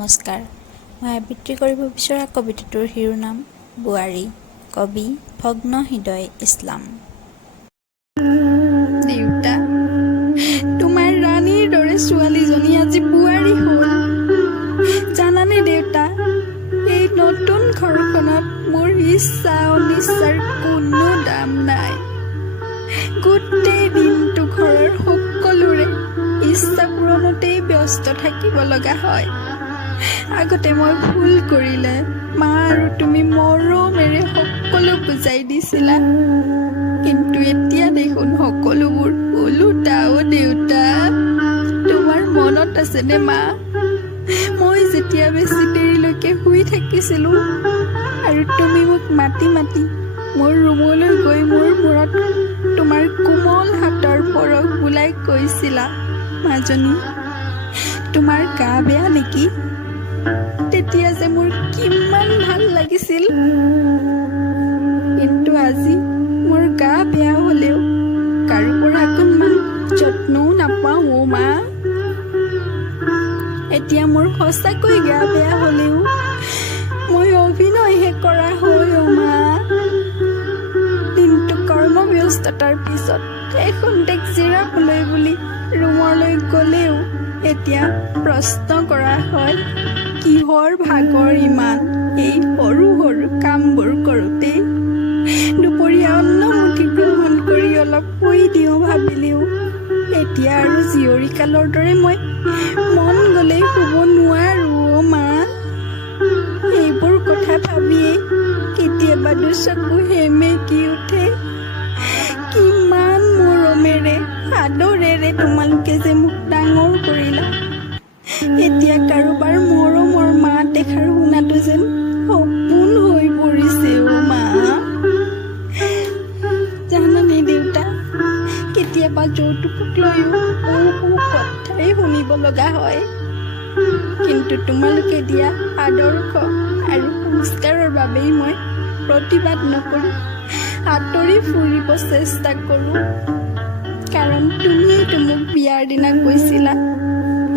নমস্কাৰ, মই আবৃত্তি কৰিব বিচৰা কবিতাটোৰ শিৰোনাম বোৱাৰী। কবি ভগ্ন হৃদয় ইছলাম। দেউতা, তোমাৰ ৰাণীৰ দৰে ছোৱালীজনী আজি বোৱাৰী হ'ল। জানানে দেউতা, এই নতুন ঘৰখনত মোৰ ইচ্ছা অনিচ্ছাৰ কোনো দাম নাই। গোটেই দিনটো ঘৰৰ সকলোৰে ইচ্ছা পূৰণতেই ব্যস্ত থাকিব লগা হয়। আগতে মই ভুল কৰিলে মা আৰু তুমি মৰমেৰে সকলো বুজাই দিছিলা, কিন্তু এতিয়া দেখোন সকলোবোৰ ওলোটা। দেউতা, তোমাৰ মনত আছেনে মা, মই যেতিয়া বেছি দেৰিলৈকে শুই থাকিছিলো আৰু তুমি মোক মাতি মাতি মোৰ ৰুমলৈ গৈ মোৰ মূৰত তোমাৰ কোমল হাতৰ পৰশ বুলাই কৈছিলা, মাজনী তোমাৰ গা বেয়া নেকি? তেতিয়া যে মোৰ কিমান ভাল লাগিছিল। কিন্তু আজি মোৰ গা বেয়া হলেও কাৰো পৰা অকণমান যত্নও নাপাওঁ মা। এতিয়া মোৰ সঁচাকৈ গা বেয়া হলেও মই অভিনয়হে কৰা হয় মা। দিনটো কৰ্মব্যস্ততাৰ পিছত এখন্তেক জিৰাবলৈ বুলি ৰুমলৈ গলেও এতিয়া প্ৰশ্ন কৰা হয়, কিহৰ ভাগৰ ইমান এই সৰু সৰু কামবোৰ কৰোঁতে। দুপৰীয়া অন্নমুঠি গ্ৰহণ কৰি অলপ শুই দিওঁ ভাবিলেও এতিয়া আৰু জীয়ৰীকালৰ দৰে মই মন গলেই শুব নোৱাৰো মা। এইবোৰ কথা ভাবিয়েই কেতিয়াবা দুচকু সেমেকি উঠে। কিমান মৰমেৰে আদৰেৰে তোমালোকে যে মোক ডাঙৰ কৰিলা, এতিয়া কাৰোবাৰ মৰমৰ মাত এষাৰ শুনাটো যেন সপোন হৈ পৰিছে মা। জানানে দেউতা, কেতিয়াবা যৌতুকক লৈও বহু কথাই শুনিব লগা হয়, কিন্তু তোমালোকে দিয়া আদৰ্শ আৰু সংস্কাৰৰ বাবেই মই প্ৰতিবাদ নকৰি আঁতৰি ফুৰিব চেষ্টা কৰো। কাৰণ তুমিয়েতো মোক বিয়াৰ দিনা কৈছিলা,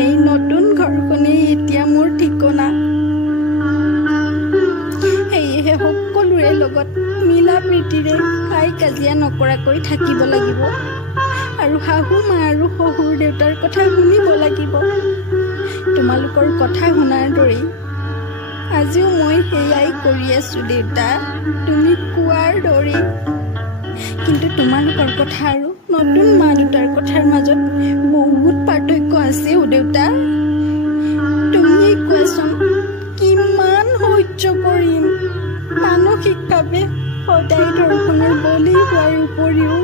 এই নতুন ঘৰখনেই এতিয়া মোৰ ঠিকনা। সেয়েহে সকলোৰে লগত মিলা প্ৰীতিৰে হাই কাজিয়া নকৰাকৈ থাকিব লাগিব আৰু শাহু মা আৰু শহুৰ দেউতাৰ কথা শুনিব লাগিব। তোমালোকৰ কথা শুনাৰ দৰেই আজিও মই সেয়াই কৰি আছো দেউতা, তুমি কোৱাৰ দৰেই। কিন্তু তোমালোকৰ কথা আৰু নতুন মা দেউতাৰ কথাৰ মাজত বহুত পাৰ্থক্য আছে দেউতা। তুমিয়েই কোৱাচোন, কিমান সহ্য কৰিম? মানসিকভাৱে সদায় ধৰ্ষণৰ বলি হোৱাৰ উপৰিও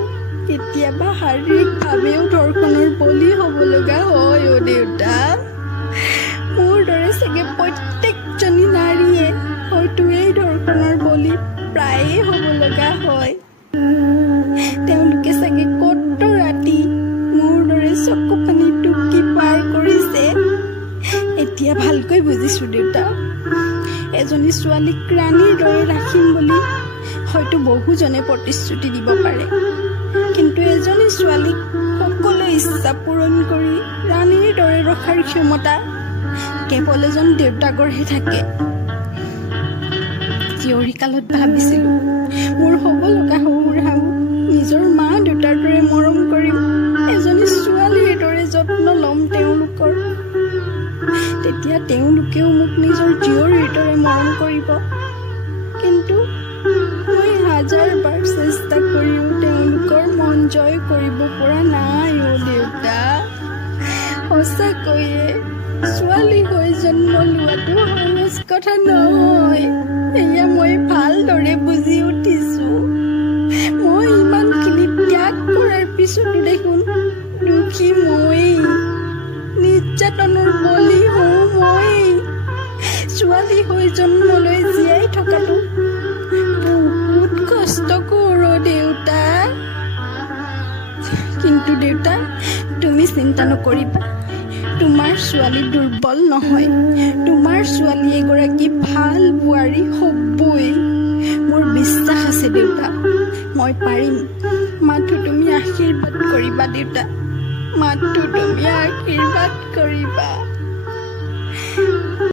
কেতিয়াবা শাৰীৰিকভাৱেও ধৰ্ষণৰ বলি হ'ব লগা হয় দেউতা। মোৰ দৰে চাগে প্ৰত্যেকজনী নাৰীয়ে হয়তো এই ধৰ্ষণৰ বলি প্ৰায়ে হ'ব লগা হয়। তেওঁলোকে চাগে কত ৰাতি মোৰ দৰে চকু পানী টুকি পাৰ কৰিছে। এতিয়া ভালকৈ বুজিছো দেউতা, এজনী ছোৱালীক ৰাণীৰ দৰে ৰাখিম বুলি হয়তো বহুজনে প্ৰতিশ্ৰুতি দিব পাৰে, কিন্তু এজনী ছোৱালীক সকলো ইচ্ছা পূৰণ কৰি ৰাণীৰ দৰে ৰখাৰ ক্ষমতা কেৱল এজন দেউতাকৰহে থাকে। জীয়ৰীকালত ভাবিছিলো মোৰ হ'ব লগা শহুৰ শাহু নিজৰ মা দেউতাৰ দৰে মৰম কৰিম, এজনী ছোৱালীৰ দৰে যত্ন ল'ম তেওঁলোকৰ। তেতিয়া তেওঁলোকেও মোক নিজৰ জীয়ৰীৰ দৰে মৰম কৰিব। কিন্তু মই হাজাৰ বাৰ চেষ্টা কৰিও তেওঁলোকৰ মন জয় কৰিব পৰা নাই দেউতা। সঁচাকৈয়ে ছোৱালী হৈ জন্ম লোৱাটো সহজ কথা নহয়, এয়া মই ভালদৰে বুজি উঠিছো। মই ইমানখিনি ত্যাগ কৰাৰ পিছতো দেখোন দুখী ময়েই, নিৰ্যাতনৰ বলি হওঁ ময়েই। ছোৱালী হৈ জন্ম লৈ জীয়াই থকাটো বহুত কষ্টকৰ দেউতা। কিন্তু দেউতা, তুমি চিন্তা নকৰিবা, তোমাৰ ছোৱালী দুৰ্বল নহয়। তোমাৰ ছোৱালী এগৰাকী ভাল বোৱাৰী হ'বই, মোৰ বিশ্বাস আছে দেউতা। মই পাৰিম, মাথো তুমি আশীৰ্বাদ কৰিবা দেউতা, মাথো তুমি আশীৰ্বাদ কৰিবা।